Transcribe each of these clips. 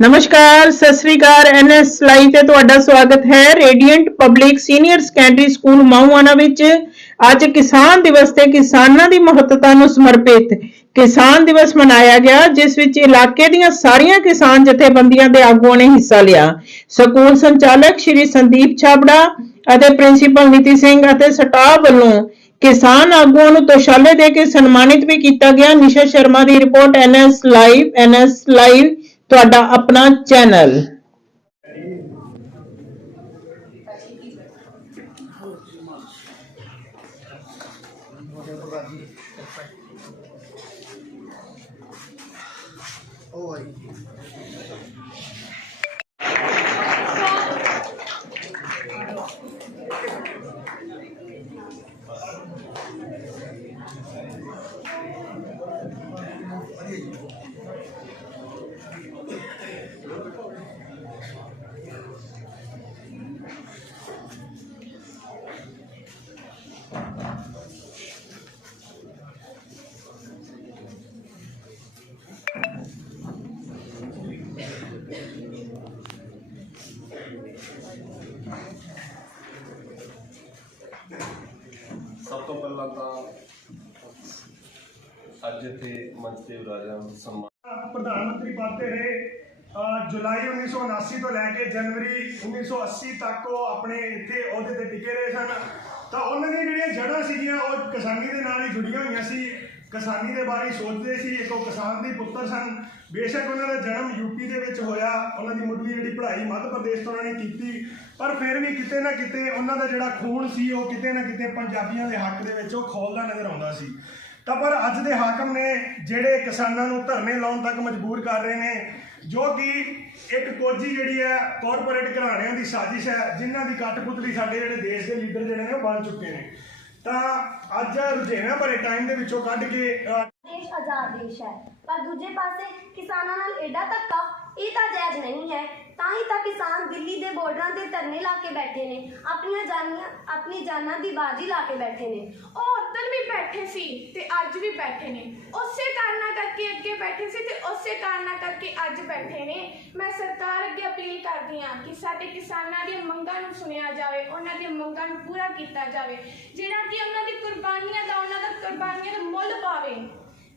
ਨਮਸਕਾਰ, ਸਤਿ ਸ੍ਰੀ ਅਕਾਲ। NS live ਤੇ ਤੁਹਾਡਾ ਸਵਾਗਤ ਹੈ radiant public senior secondary school Mahuana ਵਿੱਚ। ਅੱਜ ਕਿਸਾਨ ਦਿਵਸ ਤੇ ਕਿਸਾਨਾਂ ਦੀ ਮਹੱਤਤਾ ਨੂੰ ਸਮਰਪਿਤ ਕਿਸਾਨ ਦਿਵਸ ਮਨਾਇਆ ਗਿਆ, ਜਿਸ ਵਿੱਚ ਇਲਾਕੇ ਦੀਆਂ ਸਾਰੀਆਂ ਕਿਸਾਨ ਜਥੇਬੰਦੀਆਂ ਦੇ ਆਗੂਆਂ ਨੇ ਹਿੱਸਾ ਲਿਆ। ਸਕੂਲ ਸੰਚਾਲਕ ਸ਼੍ਰੀ ਸੰਦੀਪ ਛਾਬੜਾ ਅਤੇ ਪ੍ਰਿੰਸੀਪਲ ਨੀਤੀ ਸਿੰਘ ਅਤੇ ਸਟਾਫ ਵੱਲੋਂ ਕਿਸਾਨ ਆਗੂਆਂ ਨੂੰ ਤੋਸ਼ਾਲੇ ਦੇ ਕੇ ਸਨਮਾਨਿਤ ਵੀ ਕੀਤਾ ਗਿਆ। ਨਿਸ਼ਾ ਸ਼ਰਮਾ ਦੀ report NS live NS live. ਤੁਹਾਡਾ ਆਪਣਾ ਚੈਨਲ। ਅੱਜ ਇੱਥੇ ਮੰਚ ਤੇ ਰਾਜਾ ਸਨਮਾਨ। ਪ੍ਰਧਾਨ ਮੰਤਰੀ ਪਦ ਤੇ ਰਹੇ। ਅਹ ਜੁਲਾਈ 1979 ਤੋਂ ਲੈ ਕੇ ਜਨਵਰੀ 1980 ਤੱਕ ਉਹ ਆਪਣੇ ਇੱਥੇ ਅਹੁਦੇ ਤੇ ਟਿਕੇ ਰਹੇ ਸਨ। ਤਾਂ ਉਹਨਾਂ ਦੀਆਂ ਜਿਹੜੀਆਂ ਜੜ੍ਹਾਂ ਸੀਗੀਆਂ, ਉਹ ਕਿਸਾਨੀ ਦੇ ਨਾਲ ਹੀ ਜੁੜੀਆਂ ਹੋਈਆਂ ਸੀ। ਕਿਸਾਨੀ ਦੇ ਬਾਰੇ ਸੋਚਦੇ ਸੀ। ਇੱਕ ਉਹ ਕਿਸਾਨ ਦੇ ਪੁੱਤਰ ਸਨ। ਬੇਸ਼ੱਕ ਉਹਨਾਂ ਦਾ ਜਨਮ ਯੂਪੀ ਦੇ ਵਿੱਚ ਹੋਇਆ। ਉਹਨਾਂ ਦੀ ਮੁੱਢਲੀ ਜਿਹੜੀ ਪੜ੍ਹਾਈ ਮੱਧ ਪ੍ਰਦੇਸ਼ ਤੋਂ ਉਹਨਾਂ ਨੇ ਕੀਤੀ। ਪਰ ਫਿਰ ਵੀ ਕਿਤੇ ਨਾ ਕਿਤੇ ਉਹਨਾਂ ਦਾ ਜਿਹੜਾ ਖੂਨ ਸੀ, ਉਹ ਕਿਤੇ ਨਾ ਕਿਤੇ ਪੰਜਾਬੀਆਂ ਦੇ ਹੱਕ ਦੇ ਵਿੱਚ ਉਹ ਖੋਲਦਾ ਨਜ਼ਰ ਆਉਂਦਾ ਸੀ। ਤਾਂ ਪਰ ਅੱਜ ਦੇ ਹਾਕਮ ਨੇ ਜਿਹੜੇ ਕਿਸਾਨਾਂ ਨੂੰ ਧਰਨੇ ਲਾਉਣ ਤੱਕ ਮਜਬੂਰ ਕਰ ਰਹੇ ਨੇ, ਜੋ ਕਿ ਇੱਕ ਕੋਜੀ ਜਿਹੜੀ ਹੈ ਕਾਰਪੋਰੇਟ ਘਰਾਣਿਆਂ ਦੀ ਸਾਜ਼ਿਸ਼ ਹੈ, ਜਿਨ੍ਹਾਂ ਦੀ ਕਠਪੁਤਲੀ ਸਾਡੇ ਜਿਹੜੇ ਦੇਸ਼ ਦੇ ਲੀਡਰ ਜਿਹੜੇ ਨੇ, ਉਹ ਬਣ ਚੁੱਕੇ ਨੇ। ਤਾਂ ਅੱਜ ਰੁਝੇਵਿਆਂ ਭਰੇ ਟਾਈਮ ਦੇ ਵਿੱਚੋਂ ਕੱਢ ਕੇ ਦੇਸ਼ ਆਜ਼ਾਦ ਦੇਸ਼ ਹੈ। ਪਰ ਦੂਜੇ ਪਾਸੇ ਕਿਸਾਨਾਂ ਨਾਲ ਐਡਾ ਧੱਕਾ, ਇਹ ਤਾਂ ਜਾਇਜ਼ ਨਹੀਂ ਹੈ ਤਾਂ ਹੀ ਤਾਂ ਕਿਸਾਨ ਦਿੱਲੀ ਦੇ ਬਾਰਡਰਾਂ ਤੇ ਧਰਨੇ ਲਾ ਕੇ ਬੈਠੇ ਨੇ ਆਪਣੀਆਂ ਜਾਨੀਆਂ ਆਪਣੀ ਜਾਨਾਂ ਦੀ ਬਾਜੀ ਲਾ ਕੇ ਬੈਠੇ ਨੇ। ਉਹ ਉਦੋਂ ਵੀ ਬੈਠੇ ਸੀ ਤੇ ਅੱਜ ਵੀ ਬੈਠੇ ਨੇ। ਉਸੇ ਕਾਰਨਾਂ ਕਰਕੇ ਅੱਗੇ ਬੈਠੇ ਸੀ ਤੇ ਉਸੇ ਕਾਰਨਾਂ ਕਰਕੇ ਅੱਜ ਬੈਠੇ ਨੇ। ਮੈਂ ਸਰਕਾਰ ਅੱਗੇ ਅਪੀਲ ਕਰਦੀ ਹਾਂ ਕਿ ਸਾਡੇ ਕਿਸਾਨਾਂ ਦੀਆਂ ਮੰਗਾਂ ਨੂੰ ਸੁਣਿਆ ਜਾਵੇ ਉਹਨਾਂ ਦੀਆਂ ਮੰਗਾਂ ਨੂੰ ਪੂਰਾ ਕੀਤਾ ਜਾਵੇ। ਜਿਹੜਾ ਕਿ ਉਹਨਾਂ ਦੀ ਕੁਰਬਾਨੀਆਂ ਦਾ ਉਹਨਾਂ ਦਾ ਕੁਰਬਾਨੀਆਂ ਦਾ ਮੁੱਲ ਪਾਵੇ।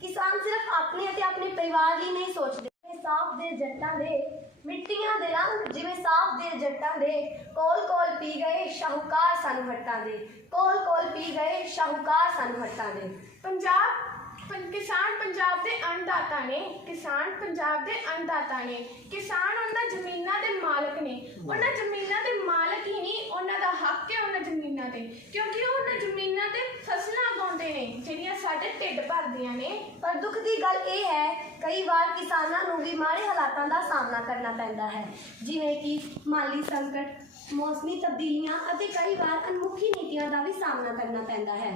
ਕਿਸਾਨ ਸਿਰਫ ਆਪਣੇ ਅਤੇ ਆਪਣੇ ਪਰਿਵਾਰ ਲਈ ਨਹੀਂ ਸੋਚਦੇ। ਸਾਫ਼ ਦੇ ਜੱਟਾਂ ਦੇ ਮਿੱਟੀਆਂ ਦੇ ਰੰਗ ਜਿਵੇਂ ਸਾਫ਼ ਦੇ ਜੱਟਾਂ ਦੇ, ਕੋਲ ਕੋਲ ਪੀ ਗਏ ਸ਼ਾਹੂਕਾਰ ਸਾਨੂੰ ਹੱਟਾਂ ਦੇ, ਕੋਲ ਕੋਲ ਪੀ ਗਏ ਸ਼ਾਹੂਕਾਰ ਸਾਨੂੰ ਹੱਟਾਂ ਦੇ। ਪੰਜਾਬ, ਪੰ- ਕਿਸਾਨ ਪੰਜਾਬ ਦੇ ਅੰਨਦਾਤਾ ਨੇ, ਕਿਸਾਨ ਪੰਜਾਬ ਦੇ ਅੰਨਦਾਤਾ ਨੇ, ਕਿਸਾਨ ਉਹਨਾਂ ਜ਼ਮੀਨਾਂ ਦੇ ਮਾਲਕ ਨੇ। ਉਹਨਾਂ ਜ਼ਮੀਨਾਂ ਦੇ ਮਾਲਕ ਹੀ ਨਹੀਂ ਉਹਨਾਂ ਦਾ ਹੱਕ ਹੈ ਉਹਨਾਂ ਜ਼ਮੀਨਾਂ ਤੇ। ਕਿਉਂਕਿ ਉਹ ਉਹਨਾਂ ਜ਼ਮੀਨਾਂ ਤੇ ਫਸਲਾਂ ਉਗਾਉਂਦੇ ਨੇ ਜਿਹੜੀਆਂ ਸਾਡੇ ਢਿੱਡ ਭਰਦੀਆਂ ਨੇ। ਪਰ ਦੁੱਖ ਦੀ ਗੱਲ ਇਹ ਹੈ ਕਈ ਵਾਰ ਕਿਸਾਨਾਂ ਨੂੰ ਵੀ ਮਾੜੇ ਹਾਲਾਤਾਂ ਦਾ ਸਾਹਮਣਾ ਕਰਨਾ ਪੈਂਦਾ ਹੈ। ਜਿਵੇਂ ਕਿ ਮਾਲੀ ਸੰਕਟ ਮੌਸਮੀ ਤਬਦੀਲੀਆਂ ਅਤੇ ਕਈ ਵਾਰ ਅਨਮੁਖੀ ਨੀਤੀਆਂ ਦਾ ਵੀ ਸਾਹਮਣਾ ਕਰਨਾ ਪੈਂਦਾ ਹੈ।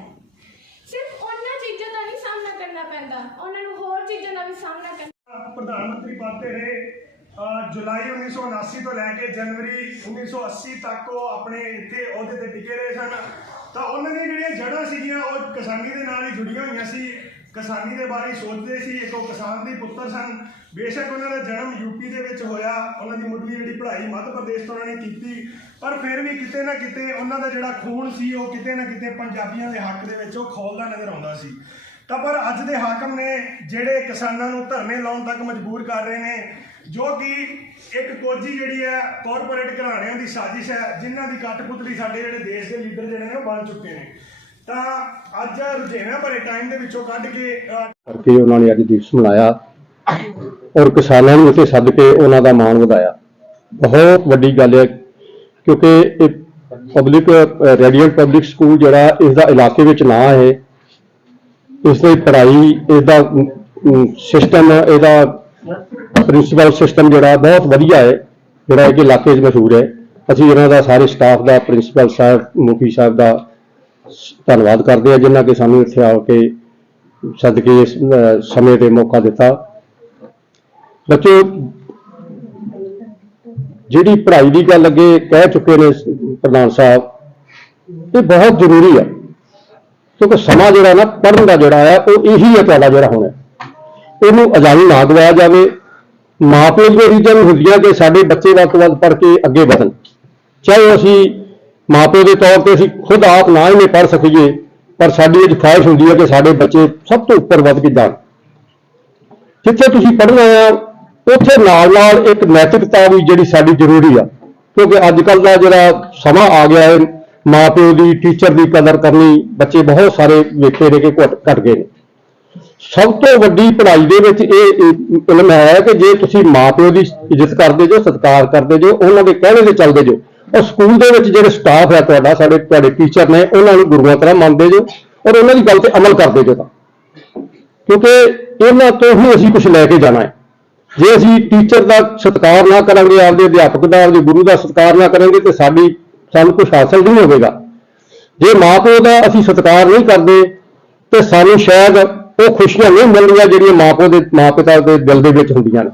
ਸਿਰਫ ਉਹਨਾਂ ਚੀਜ਼ਾਂ ਦਾ ਨਹੀਂ ਸਾਹਮਣਾ ਕਰਨਾ ਪੈਂਦਾ ਉਹਨਾਂ ਨੂੰ ਹੋਰ ਚੀਜ਼ਾਂ ਦਾ ਵੀ ਸਾਹਮਣਾ ਕਰਨਾ ਪ੍ਰਧਾਨ ਮੰਤਰੀ ਤੇ ਰਹੇ। ਜੁਲਾਈ 1979 ਤੋਂ ਲੈ ਕੇ ਜਨਵਰੀ 1980 ਤੱਕ ਉਹ ਆਪਣੇ ਇੱਥੇ ਅਹੁਦੇ ਤੇ ਟਿਕੇ ਰਹੇ ਸਨ। ਤਾਂ ਉਹਨਾਂ ਦੀਆਂ ਜਿਹੜੀਆਂ ਜੜ੍ਹਾਂ ਸੀਗੀਆਂ, ਉਹ ਕਿਸਾਨੀ ਦੇ ਨਾਲ ਹੀ ਜੁੜੀਆਂ ਹੋਈਆਂ ਸੀ। ਕਿਸਾਨੀ ਦੇ ਬਾਰੇ ਸੋਚਦੇ ਸੀ, ਇੱਕ ਉਹ ਕਿਸਾਨ ਦੇ ਪੁੱਤਰ ਸਨ। ਬੇਸ਼ੱਕ ਉਹਨਾਂ ਦਾ ਜਨਮ ਯੂਪੀ ਦੇ ਵਿੱਚ ਹੋਇਆ। ਉਹਨਾਂ ਦੀ ਮੁੱਢਲੀ ਜਿਹੜੀ ਪੜ੍ਹਾਈ ਮੱਧ ਪ੍ਰਦੇਸ਼ ਤੋਂ ਉਹਨਾਂ ਨੇ ਕੀਤੀ। ਪਰ ਫਿਰ ਵੀ ਕਿਤੇ ਨਾ ਕਿਤੇ ਉਹਨਾਂ ਦਾ ਜਿਹੜਾ ਖੂਨ ਸੀ, ਉਹ ਕਿਤੇ ਨਾ ਕਿਤੇ ਪੰਜਾਬੀਆਂ ਦੇ ਹੱਕ ਦੇ ਵਿੱਚ ਉਹ ਖੋਲਦਾ ਨਜ਼ਰ ਆਉਂਦਾ ਸੀ। ਤਾਂ ਪਰ ਅੱਜ ਦੇ ਹਾਕਮ ਨੇ ਜਿਹੜੇ ਕਿਸਾਨਾਂ ਨੂੰ ਧਰਨੇ ਲਾਉਣ ਤੱਕ ਮਜਬੂਰ ਕਰ ਰਹੇ ਨੇ ਜੋ ਕਿ ਇੱਕ ਕੋਜੀ ਜਿਹੜੀ ਹੈ ਕਾਰਪੋਰੇਟ ਘਰਾਣਿਆਂ ਦੀ ਸਾਜ਼ਿਸ਼ ਹੈ, ਜਿਨ੍ਹਾਂ ਦੀ ਕਠਪੁਤਲੀ ਸਾਡੇ ਜਿਹੜੇ ਦੇਸ਼ ਦੇ ਲੀਡਰ ਜਿਹੜੇ ਨੇ ਉਹ ਬਣ ਚੁੱਕੇ ਨੇ। ਤਾਂ ਅੱਜ ਰੁਝੇਵਿਆਂ ਭਰੇ ਟਾਈਮ ਦੇ ਵਿੱਚੋਂ ਕੱਢ ਕੇ ਕਰਕੇ ਉਹਨਾਂ ਨੇ ਅੱਜ ਦਿਵਸ ਮਨਾਇਆ ਔਰ ਕਿਸਾਨਾਂ ਨੂੰ ਇੱਥੇ ਸੱਦ ਕੇ ਉਹਨਾਂ ਦਾ ਮਾਣ ਵਧਾਇਆ। ਬਹੁਤ ਵੱਡੀ ਗੱਲ ਹੈ, ਕਿਉਂਕਿ ਇਹ ਪਬਲਿਕ ਰੈਡੀਅੰਟ ਪਬਲਿਕ ਸਕੂਲ ਜਿਹੜਾ ਇਸ ਦਾ ਇਲਾਕੇ ਵਿੱਚ ਨਾ ਹੈ ਇਸ ਦੀ ਪੜ੍ਹਾਈ ਇਸ ਦਾ ਸਿਸਟਮ ਇਹਦਾ ਪ੍ਰਿੰਸੀਪਲ ਸਿਸਟਮ ਜਿਹੜਾ ਬਹੁਤ ਵਧੀਆ ਹੈ, ਜਿਹੜਾ ਇਹ ਇਲਾਕੇ 'ਚ ਮਸ਼ਹੂਰ ਹੈ। ਅਸੀਂ ਇਹਨਾਂ ਦਾ ਸਾਰੇ ਸਟਾਫ ਦਾ, ਪ੍ਰਿੰਸੀਪਲ ਸਾਹਿਬ, ਮੁਖੀ ਸਾਹਿਬ ਦਾ ਧੰਨਵਾਦ ਕਰਦੇ ਹਾਂ, ਜਿਨ੍ਹਾਂ ਕਿ ਸਾਨੂੰ ਇੱਥੇ ਆ ਕੇ ਸਦਕੇ ਇਸ ਸਮੇਂ ਤੇ ਮੌਕਾ ਦਿੱਤਾ। ਬੱਚੇ, ਜਿਹੜੀ ਪੜ੍ਹਾਈ ਦੀ ਗੱਲ ਅੱਗੇ ਕਹਿ ਚੁੱਕੇ ਨੇ ਪ੍ਰਧਾਨ ਸਾਹਿਬ, ਇਹ ਬਹੁਤ ਜ਼ਰੂਰੀ ਆ। ਕਿਉਂਕਿ ਸਮਾਂ ਜਿਹੜਾ ਨਾ, ਪੜ੍ਹਨ ਦਾ ਜਿਹੜਾ ਹੈ ਉਹ ਇਹੀ ਹੈ ਤੁਹਾਡਾ ਜਿਹੜਾ ਹੋਣਾ ਇਹਨੂੰ ਆਜ਼ਾਦੀ ਨਾ ਗਵਾਇਆ ਜਾਵੇ। ਮਾਪੇ ਦੀਆਂ ਰੀਝਾਂ ਵੀ ਹੁੰਦੀਆਂ ਕਿ ਸਾਡੇ ਬੱਚੇ ਵੱਧ ਤੋਂ ਵੱਧ ਪੜ੍ਹ ਕੇ ਅੱਗੇ ਵਧਣ। ਚਾਹੇ ਅਸੀਂ ਮਾਪੇ ਦੇ ਤੌਰ ਤੇ ਅਸੀਂ ਖੁਦ ਆਪ ਨਾ ਹੀ ਪੜ੍ਹ ਸਕੀਏ, ਪਰ ਸਾਡੀ ਇਹ ਖੁਆਇਸ਼ ਹੁੰਦੀ ਹੈ ਕਿ ਸਾਡੇ ਬੱਚੇ ਸਭ ਤੋਂ ਉੱਪਰ ਵੱਧ ਕੇ ਜਾਣ। ਜਿੱਥੇ ਤੁਸੀਂ ਪੜ੍ਹਨਾ ਆ, ਉੱਥੇ ਨਾਲ ਨਾਲ ਇੱਕ ਨੈਤਿਕਤਾ ਵੀ ਜਿਹੜੀ ਸਾਡੀ ਜ਼ਰੂਰੀ ਆ। ਕਿਉਂਕਿ ਅੱਜ ਕੱਲ ਦਾ ਜਿਹੜਾ ਸਮਾਂ ਆ ਗਿਆ ਹੈ ਮਾਪਿਓ ਦੀ, ਟੀਚਰ ਦੀ ਕਦਰ ਕਰਨੀ, ਬੱਚੇ ਬਹੁਤ ਸਾਰੇ ਵੇਖੇ ਨੇ ਕਿ ਘਟ ਘਟ ਗਏ ਨੇ। ਸਭ ਤੋਂ ਵੱਡੀ ਪੜ੍ਹਾਈ ਦੇ ਵਿੱਚ ਇਹ ਇਹ ਇਲਮ ਹੈ ਕਿ ਜੇ ਤੁਸੀਂ ਮਾਪਿਓ ਦੀ ਇੱਜ਼ਤ ਕਰਦੇ ਜੋ, ਸਤਿਕਾਰ ਕਰਦੇ ਜੋ, ਉਹਨਾਂ ਦੇ ਕਹਿਣੇ ਤੇ ਚੱਲਦੇ ਜੋ, ਔਰ ਸਕੂਲ ਦੇ ਵਿੱਚ ਜਿਹੜੇ ਸਟਾਫ ਹੈ ਤੁਹਾਡਾ, ਸਾਡੇ, ਤੁਹਾਡੇ ਟੀਚਰ ਨੇ, ਉਹਨਾਂ ਨੂੰ ਗੁਰੂਆਂ ਤਰ੍ਹਾਂ ਮੰਨਦੇ ਜੋ, ਔਰ ਉਹਨਾਂ ਦੀ ਗੱਲ ਤੇ ਅਮਲ ਕਰਦੇ ਜੋ ਤਾਂ। ਕਿਉਂਕਿ ਇਹਨਾਂ ਤੋਂ ਹੀ ਅਸੀਂ ਕੁਝ ਲੈ ਕੇ ਜਾਣਾ ਹੈ। ਜੇ ਅਸੀਂ ਟੀਚਰ ਦਾ ਸਤਿਕਾਰ ਨਾ ਕਰਾਂਗੇ, ਆਪਦੇ ਅਧਿਆਪਕ ਦਾ, ਆਪਦੇ ਗੁਰੂ ਦਾ ਸਤਿਕਾਰ ਨਾ ਕਰਾਂਗੇ, ਤੇ ਸਾਡੀ ਸਾਨੂੰ ਕੁਝ ਹਾਸਲ ਨਹੀਂ ਹੋਵੇਗਾ। ਜੇ ਮਾਪਿਓ ਦਾ ਅਸੀਂ ਸਤਿਕਾਰ ਨਹੀਂ ਕਰਦੇ, ਤੇ ਸਾਨੂੰ ਸ਼ਾਇਦ ਉਹ ਖੁਸ਼ੀਆਂ ਨਹੀਂ ਮਿਲਣਗੀਆਂ ਜਿਹੜੀਆਂ ਮਾਪਿਓ ਦੇ ਮਾਪਿਤਾ ਦੇ ਦਿਲ ਦੇ ਵਿੱਚ ਹੁੰਦੀਆਂ ਨੇ।